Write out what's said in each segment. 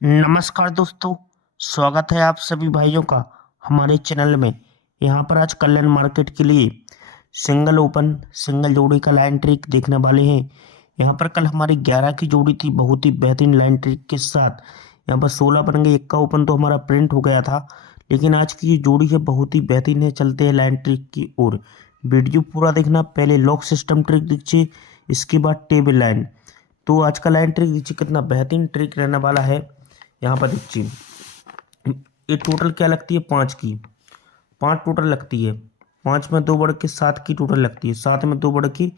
नमस्कार दोस्तों। स्वागत है आप सभी भाइयों का हमारे चैनल में। यहाँ पर आज कल्याण मार्केट के लिए सिंगल ओपन सिंगल जोड़ी का लाइन ट्रिक देखने वाले हैं। यहाँ पर कल हमारी 11 की जोड़ी थी, बहुत ही बेहतरीन लाइन ट्रिक के साथ। यहाँ पर 16 बन गए, 1 का ओपन तो हमारा प्रिंट हो गया था, लेकिन आज की ये जोड़ी है बहुत ही बेहतरीन है। चलते हैं लाइन ट्रिक की ओर। वीडियो पूरा देखना। पहले लॉक सिस्टम ट्रिक दीजिए, इसके बाद टेबल लाइन। तो आज का लाइन ट्रिक दीजिए, कितना बेहतरीन ट्रिक रहने वाला है। यहाँ पर देखिए, ये टोटल क्या लगती है, 5 की। 5 टोटल लगती है। 5 में 2 बढ़ के 7 की टोटल लगती है। 7 में 2 बढ़ के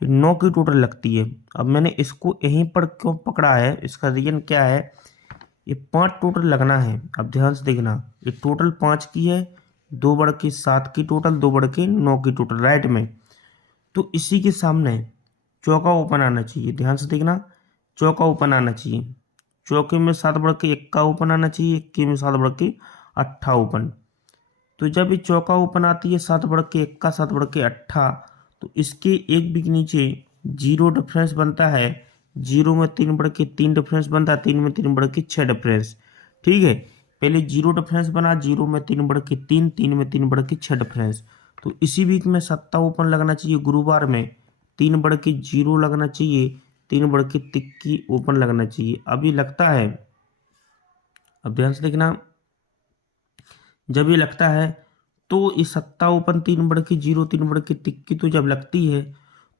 9 की टोटल लगती है। अब मैंने इसको यहीं पर क्यों पकड़ा है, इसका रीजन क्या है। ये 5 टोटल लगना है। अब ध्यान से देखना, ये टोटल 5 की है, 2 बढ़ के 7 की टोटल, 2 बढ़ के 9 की टोटल राइट में। तो इसी के सामने चौका ओपन आना चाहिए। ध्यान से देखना, चौका ओपन आना चाहिए। चौके में 7 बढ़ के 1 का ओपन आना चाहिए, इक्की में 7 बढ़ के 8 ओपन। तो जब ये चौका ओपन आती है 7 बढ़ के 1 का, 7 बढ़ के 8, तो इसके एक बिग नीचे 0 डिफरेंस बनता है। 0 में 3 बढ़ के 3 डिफरेंस बनता है, 3 में 3 बढ़ के 6 डिफरेंस। ठीक है, पहले 0 डिफरेंस बना, 0 में 3 बढ़ के 3, 3 में 3 बढ़ के 6 डिफरेंस। तो इसी वीक में 7 ओपन लगना चाहिए। गुरुवार में 3 बढ़ के 0 लगना चाहिए, 3 बढ़ के तिक्की ओपन लगना चाहिए। अभी लगता है, अब ध्यान से देखना, जब ये लगता है तो ये 7 ओपन 3 बढ़ के 0, 3 बढ़ के तिक्की तो जब लगती है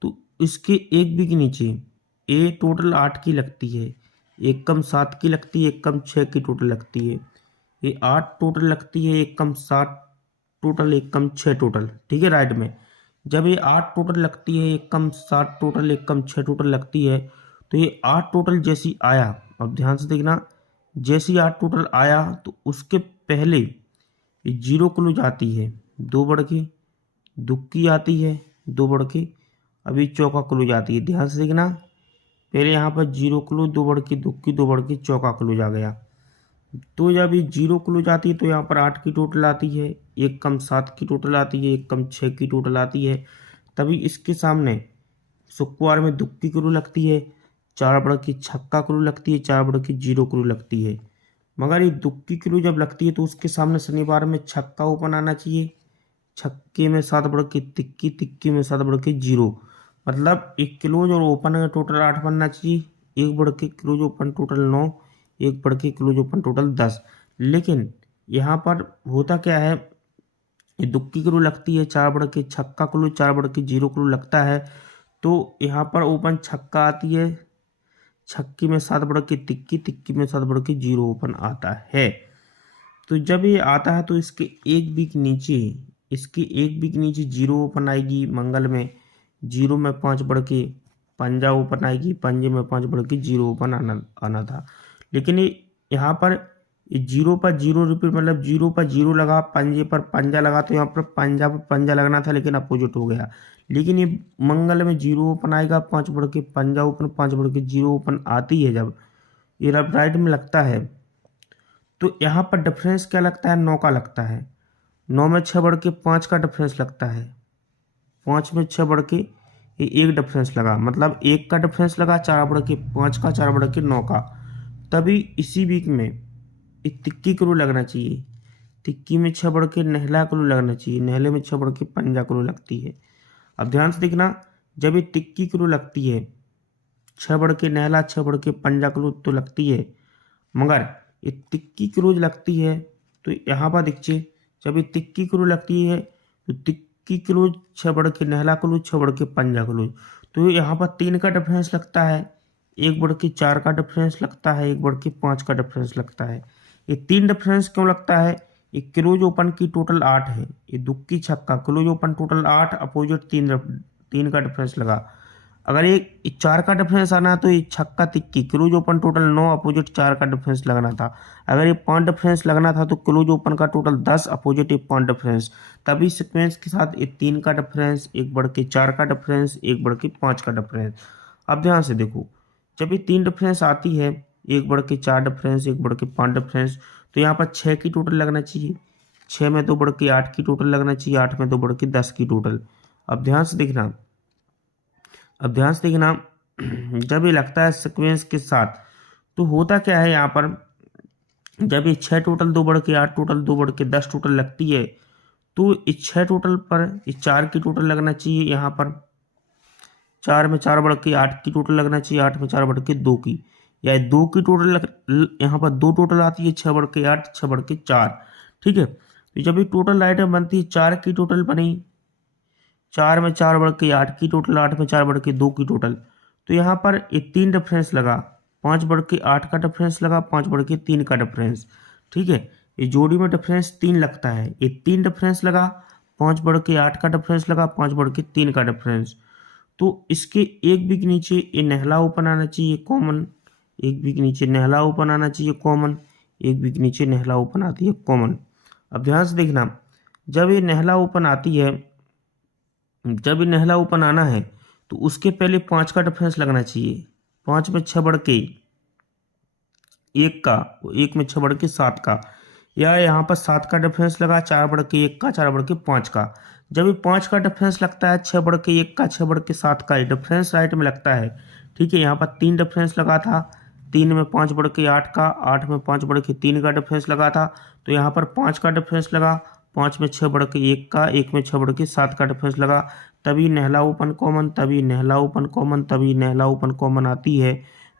तो इसके एक भी के नीचे ए टोटल 8 की लगती है, एक कम 7 की लगती है, एक कम 6 की टोटल लगती है। ये 8 टोटल लगती है, एक कम 7 टोटल, एक कम 6 टोटल। ठीक है, राइट में जब ये 8 टोटल लगती है, एक कम 7 टोटल, एक कम 6 टोटल लगती है, तो ये 8 टोटल जैसी आया, अब ध्यान से देखना, जैसी 8 टोटल आया तो उसके पहले ये 0 क्लोज आती है, 2 बढ़ के दुक्की आती है, 2 बढ़ के अभी चौका क्लोज आती है। ध्यान से देखना, पहले यहाँ पर 0 क्लोज, 2 बढ़ के दुक्की, 2 बढ़ के चौका क्लोज आ गया। तो जब ये 0 क्लोज आती है तो यहाँ पर 8 की टोटल आती है, एक कम 7 की टोटल आती है, एक कम 6 की टोटल आती है। तभी इसके सामने शुक्रवार में दुक्की क्रू लगती है, 4 बढ़ की छक्का क्रू लगती है, 4 बढ़ की 0 क्रू लगती है। मगर ये दुक्की क्रू जब लगती है तो उसके सामने शनिवार में छक्का ओपन आना चाहिए, छक्के में 7 बढ़ के तिक्की, तिक्की में 7 बढ़ के 0। मतलब एक क्लोज और ओपन में टोटल 8 बनना चाहिए। एक बढ़ के क्लोज ओपन टोटल 9, एक बढ़ के क्लोज ओपन टोटल 10। लेकिन यहाँ पर होता क्या है, ये दुक्की क्रू लगती है, 4 बढ़ के छक्का क्लू, 4 बढ़ के 0 क्लू लगता है। तो यहाँ पर ओपन छक्का आती है, छक्की में 7 बढ़ के तिक्की, तिक्की में 7 बढ़ के 0 ओपन आता है। तो जब ये आता है तो इसके एक बिक नीचे, इसके एक बिक नीचे 0 ओपन आएगी मंगल में, 0 में 5 बढ़ के पंजा ओपन आएगी, पंजे में 5 बढ़ के 0 ओपन आना आना था। लेकिन ये यहाँ पर ये 0 पर 0 रिपीट, मतलब 0 पर 0 लगा, पंजे पर पंजा लगा, तो यहाँ पर पंजा पर पंजा लगना था, लेकिन अपोजिट हो गया। लेकिन ये मंगल में 0 ओपन आएगा, 5 बढ़ के पंजा ओपन, 5 बढ़ के 0 ओपन आती है। जब ये राइट में लगता है तो यहाँ पर डिफरेंस क्या लगता है, 9 का लगता है। 9 में 6 बढ़ के 5 का डिफरेंस लगता है, 5 में 6 बढ़ के ये एक डिफरेंस लगा, मतलब 1 का डिफरेंस लगा, 4 बढ़ के 5 का, 4 बढ़ के 9 का। तभी इसी वीक में एक तिक्की क्रू लगना चाहिए, तिक्की में 6 बढ़ के नहला क्रू लगना चाहिए, नहले में 6 बढ़ के पंजा क्रू लगती है। अब ध्यान से देखना, जब ये तिक्की क्रू लगती है, 6 बढ़ के नहला, 6 बढ़ के पंजा क्रू तो लगती है, मगर ये तिक्की क्रूज लगती है। तो यहाँ पर देखिए, जब ये तिक्की क्रूज लगती है तो तिक्की क्रूज 6 बढ़ के नहला क्रूज, 6 बढ़ के पंजा क्रूज, तो यहाँ पर 3 का डिफरेंस लगता है, 1 बढ़ के 4 का डिफरेंस लगता है, 1 बढ़ के 5 का डिफरेंस लगता है। ये 3 डिफरेंस क्यों लगता है, ये क्लोज ओपन की टोटल 8 है, ये दुक्की छक्का क्लोज ओपन टोटल 8, अपोजिट 3 का डिफरेंस लगा। अगर ये 4 का डिफरेंस आना तो ये छक्का tikki close open total 9, opposite 4 का डिफरेंस लगना था। अगर ये 5 डिफरेंस लगना था तो क्लोज ओपन का टोटल 10, अपोजिट 5 डिफरेंस। तभी सीक्वेंस के साथ ये 3 का डिफरेंस, 1 बढ़ के 4 का डिफरेंस, 1 बढ़ के 5 का डिफरेंस। अब ध्यान से देखो, जब ये 3 डिफरेंस आती है, 1 बढ़ के 4 डिफरेंस, 1 बढ़ के 5 डिफरेंस, तो यहाँ पर 6 की टोटल लगना चाहिए, 6 में 2 बढ़ के 8 की टोटल लगना चाहिए, 8 में 2 बढ़ के 10 की टोटल। अब ध्यान से देखना, अब ध्यान से देखना, जब ये लगता है सीक्वेंस के साथ तो होता क्या है, यहाँ पर जब ये 6 टोटल 2 बढ़ के 8 टोटल 2 बढ़ के 10 टोटल लगती है तो इस 6 टोटल पर इस 4 की टोटल लगना चाहिए। यहाँ पर 4 में 4 बढ़ के 8 की टोटल लगना चाहिए, 8 में 4 बढ़ के 2 की, या 2 की टोटल यहाँ पर 2 टोटल आती है, 6 बढ़ के 8, 6 बढ़ के 4। ठीक है, तो जब ये टोटल आइटम बनती है 4 की टोटल बनी, 4 में 4 बढ़ के 8 की टोटल, 8 में 4 बढ़ के 2 की टोटल, तो यहाँ पर ये 3 डिफरेंस लगा, 5 बढ़ के 8 का डिफरेंस लगा, 5 बढ़ के 3 का डिफरेंस। ठीक है, ये जोड़ी में डिफरेंस 3 लगता है, ये 3 डिफरेंस लगा, 5 बढ़ के 8 का डिफरेंस लगा, 5 बढ़ के 3 का डिफरेंस। तो इसके एक भी के नीचे ये नहला ओपन आना चाहिए कॉमन, एक भी के नीचे नहला ओपन आना चाहिए कॉमन, एक भी के नीचे नहला ओपन आती है कॉमन। अब ध्यान से देखना, जब ये नहला ओपन आती है, जब ये नहला ओपन आना है तो उसके पहले 5 का डिफरेंस लगना चाहिए, 5 में 6 बढ़ के 1 का, 1 में 6 बढ़ के 7 का, या यहाँ पर 7 का डिफरेंस लगा, 4 बढ़ के 1 का, 4 बढ़ के 5 का। जब ये 5 का डिफरेंस लगता है 6 बढ़ के 1 का, 6 बढ़ के 7 का, ये डिफरेंस राइट में लगता है। ठीक है, यहाँ पर 3 डिफरेंस लगा था, 3 में 5 बढ़ के 8 का, 8 में 5 बढ़ के 3 का डिफरेंस लगा था, तो यहाँ पर 5 का डिफरेंस लगा, 5 में 6 बढ़ के 1 का, 1 में 6 बढ़ के 7 का डिफरेंस लगा, तभी नहला ओपन कॉमन, तभी नहला ओपन कॉमन, तभी नहला ओपन कॉमन आती है।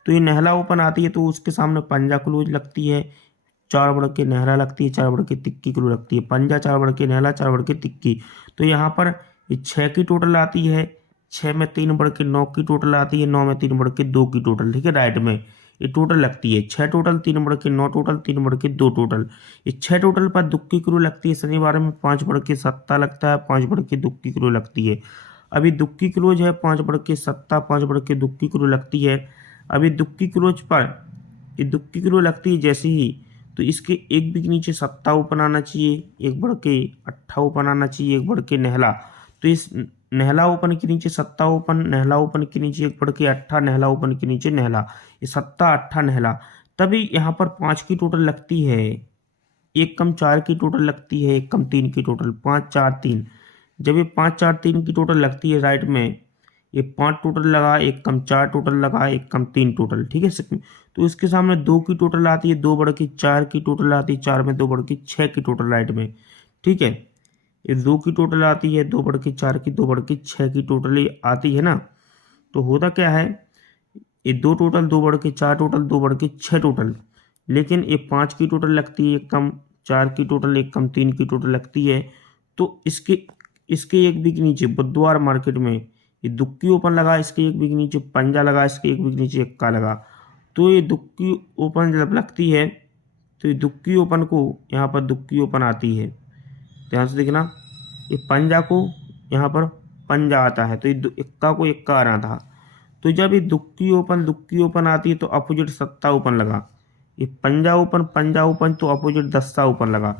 तो ये नहला ओपन आती है तो उसके सामने पंजा क्लोज लगती है, 4 बढ़ के नहला लगती है, 4 बढ़ के तिक्की क्लोज लगती है, पंजा 4 बढ़ के नहला, 4 बढ़ के तिक्की। तो यहाँ पर ये 6 की टोटल आती है, 6 में 3 बढ़ के 9 की टोटल आती है, 9 में 3 बढ़ के 2 की टोटल। ठीक है, राइट में ये टोटल लगती है 6 टोटल, 3 बढ़ के 9 टोटल, 3 बढ़ के 2 टोटल। ये 6 टोटल पर दुक्की क्रू लगती है शनिवार में, 5 बढ़ के 7 लगता है, 5 बढ़ के दुक्की क्रू लगती है। अभी दुक्की क्लोज है, 5 बढ़ के 7, 5 बढ़ के दुक्की क्रू लगती है। अभी दुक्की क्लोज पर ये दुक्की क्रू लगती है जैसे ही, तो इसके एक भी के नीचे 7 ऊपर आना चाहिए, एक बढ़ के 8 ऊपर आना चाहिए, एक बढ़ के नहला। तो इस नहला ओपन के नीचे 7 ओपन, नहला ओपन के नीचे एक बढ़ के 8, नहला ओपन के नीचे नहला, ये 7 8 नहला, तभी यहाँ पर 5 की टोटल लगती है, एक कम 4 की टोटल लगती है, एक कम 3 की टोटल, 5 4 3। जब ये 5 4 3 की टोटल लगती है राइट में, ये 5 टोटल लगा, एक कम 4 टोटल लगा, एक कम 3 टोटल। ठीक है, तो इसके सामने 2 की टोटल आती है, 2 बढ़ के 4 की टोटल आती है, 4 में 2 बढ़ के 6 की टोटल राइट में। ठीक है, ये 2 की टोटल आती है, 2 बढ़ के 4 की, 2 बढ़ के 6 की टोटल आती है ना। तो होता क्या है, ये 2 टोटल, 2 बढ़ के 4 टोटल, 2 बढ़ के 6 टोटल, लेकिन ये 5 की टोटल लगती है, एक कम 4 की टोटल, एक कम 3 की टोटल लगती है। तो इसके इसके एक भी के नीचे बुधवार मार्केट में ये दुक्की ओपन लगा, इसके एक भी के नीचे पंजा लगा, इसके एक भी के नीचे इक्का लगा। तो ये दुक्की ओपन जब लगती है तो ये दुक्की ओपन को यहाँ पर दुक्की ओपन आती है, ध्यान से देखना, ये पंजा को यहाँ पर पंजा आता है, तो ये इक्का को इक्का आना था। तो जब ये दुक्की ओपन आती है तो अपोजिट 7 ओपन लगा, ये पंजा ओपन तो अपोजिट 10 ओपन लगा,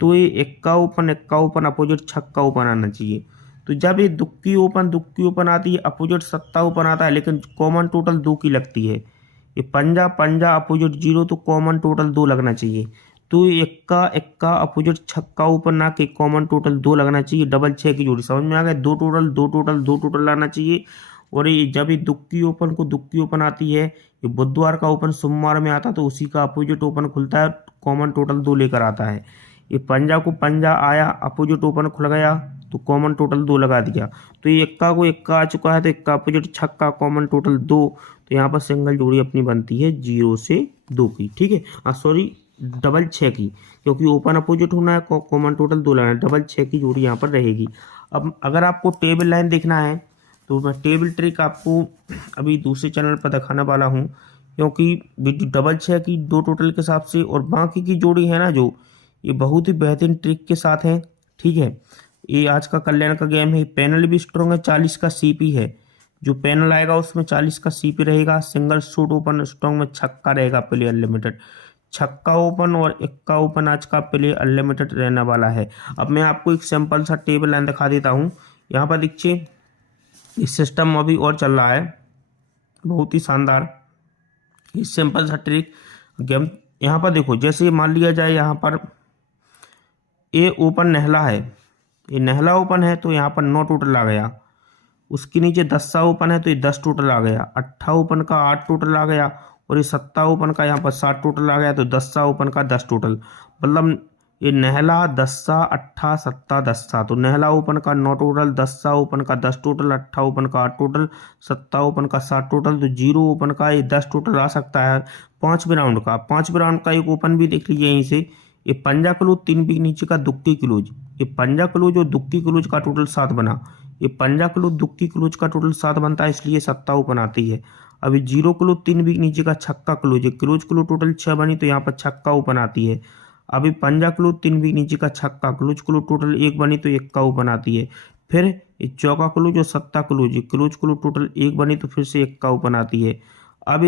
तो ये इक्का ओपन अपोजिट 6 ओपन आना चाहिए। तो जब ये दुक्की ओपन आती है, अपोजिट 7 ओपन आता है, लेकिन कॉमन टोटल 2 की लगती है, ये पंजा अपोजिट 0, तो कॉमन टोटल 2 लगना चाहिए। तो इक्का अपोजिट 6 ओपन ना के कॉमन टोटल 2 लगना चाहिए, डबल 6 की जोड़ी, समझ में आ गया, 2 टोटल लाना चाहिए। और ये जब ये दुक्की ओपन आती है, ये बुधवार का ओपन सोमवार में आता, तो उसी का अपोजिट ओपन खुलता है, कॉमन टोटल 2 लेकर आता है। ये पंजा को पंजा आया, अपोजिट ओपन खुल गया, तो कॉमन टोटल 2 लगा दिया। तो ये इक्का को इक्का आ चुका है, तो इक्का अपोजिट 6 कॉमन टोटल 2, तो यहाँ पर सिंगल जोड़ी अपनी बनती है 0 से 2 की। ठीक है, सॉरी डबल 6 की, क्योंकि ओपन अपोजिट होना है, कॉमन टोटल 2 लगाना है, डबल 6 की जोड़ी यहाँ पर रहेगी। अब अगर आपको टेबल लाइन देखना है तो मैं टेबल ट्रिक आपको अभी दूसरे चैनल पर दिखाने वाला हूँ, क्योंकि डबल 6 की 2 टोटल के हिसाब से, और बाकी की जोड़ी है ना जो, ये बहुत ही बेहतरीन ट्रिक के साथ है। ठीक है, ये आज का कल्याण का गेम है, पैनल भी स्ट्रॉन्ग है, 40 का सीपी है, जो पैनल आएगा उसमें 40 का सीपी रहेगा, सिंगल शूट ओपन स्ट्रॉन्ग में 6 रहेगा, प्ले अनलिमिटेड 6 ओपन और 1 ओपन आज का प्ले अनलिमिटेड रहने वाला है। अब मैं आपको एक सिंपल सा टेबल लाइन दिखा देता हूँ। यहाँ पर देखिए, इस सिस्टम अभी और चल रहा है, बहुत ही शानदार, इस सिंपल सा ट्रिक गेम। यहाँ पर देखो, जैसे मान लिया जाए यहाँ पर ए ओपन नहला है, ये नहला ओपन है, तो यहाँ पर 9 टोटल आ गया, उसके नीचे 10 ओपन है, तो ये 10 टोटल आ गया, 8 ओपन का 8 टोटल आ गया, और ये 7 ओपन का यहाँ पर 7 टोटल आ गया, तो 10 ओपन का 10 टोटल, मतलब ये नहला 10 8 7 10, तो नहला ओपन का 9 टोटल, 10 ओपन का 10 टोटल, 8 ओपन का 8 टोटल, 7 ओपन का 7 टोटल, तो 0 ओपन का ये 10 टोटल आ सकता है। 5वें राउंड का, 5वें राउंड का एक ओपन भी देख लीजिए यहीं से, ये पंजा क्लोज 3 बिग नीचे का दुक्की क्लोज, ये पंजा क्लोज और दुक्की क्लोज का टोटल 7 बना, ये पंजा क्लोज दुक्की क्लोज का टोटल 7 बनता है, इसलिए 7 ओपन आती है। अभी 0 क्लोज 3 बिग नीचे का छक्का क्लोज, क्लोज क्लोज टोटल 6 बनी, तो यहाँ पर छक्का ओपन आती है। अभी पंजा क्लोज 3 बिग नीचे का छक्का, क्लोज क्लोज टोटल 1 बनी, तो 1 का ओपन आती है। फिर ये चौका क्लोज और 7 क्लोज, क्लोज क्लोज टोटल 1 बनी, तो फिर से 1 का ओपन आती है। अब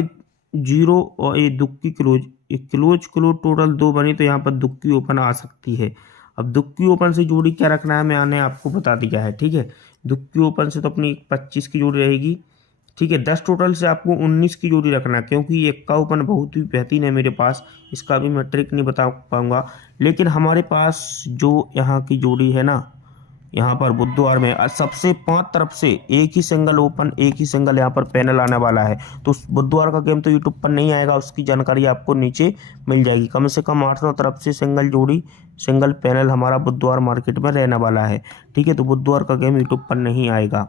0 और ये दुक्की क्लोज, ये क्लोज क्लोज टोटल 2 बनी, तो यहाँ पर दुक्की ओपन आ सकती है। अब दुक्की ओपन से जोड़ी क्या रखना है मैंने आपको बता दिया है, ठीक है। दुक्की ओपन से तो अपनी 25 की जोड़ी रहेगी, ठीक है। 10 टोटल से आपको 19 की जोड़ी रखना, क्योंकि ये का ओपन बहुत ही बेहतरीन है मेरे पास, इसका भी मैं ट्रिक नहीं बता पाऊंगा, लेकिन हमारे पास जो यहाँ की जोड़ी है ना, यहाँ पर बुधवार में सबसे 5 तरफ से एक ही सिंगल ओपन, एक ही सिंगल यहाँ पर पैनल आने वाला है। तो बुधवार का गेम तो यूट्यूब पर नहीं आएगा, उसकी जानकारी आपको नीचे मिल जाएगी। कम से कम 8-9 तरफ से सिंगल जोड़ी, सिंगल पैनल हमारा बुधवार मार्केट में रहने वाला है, ठीक है। तो बुधवार का गेम यूट्यूब पर नहीं आएगा।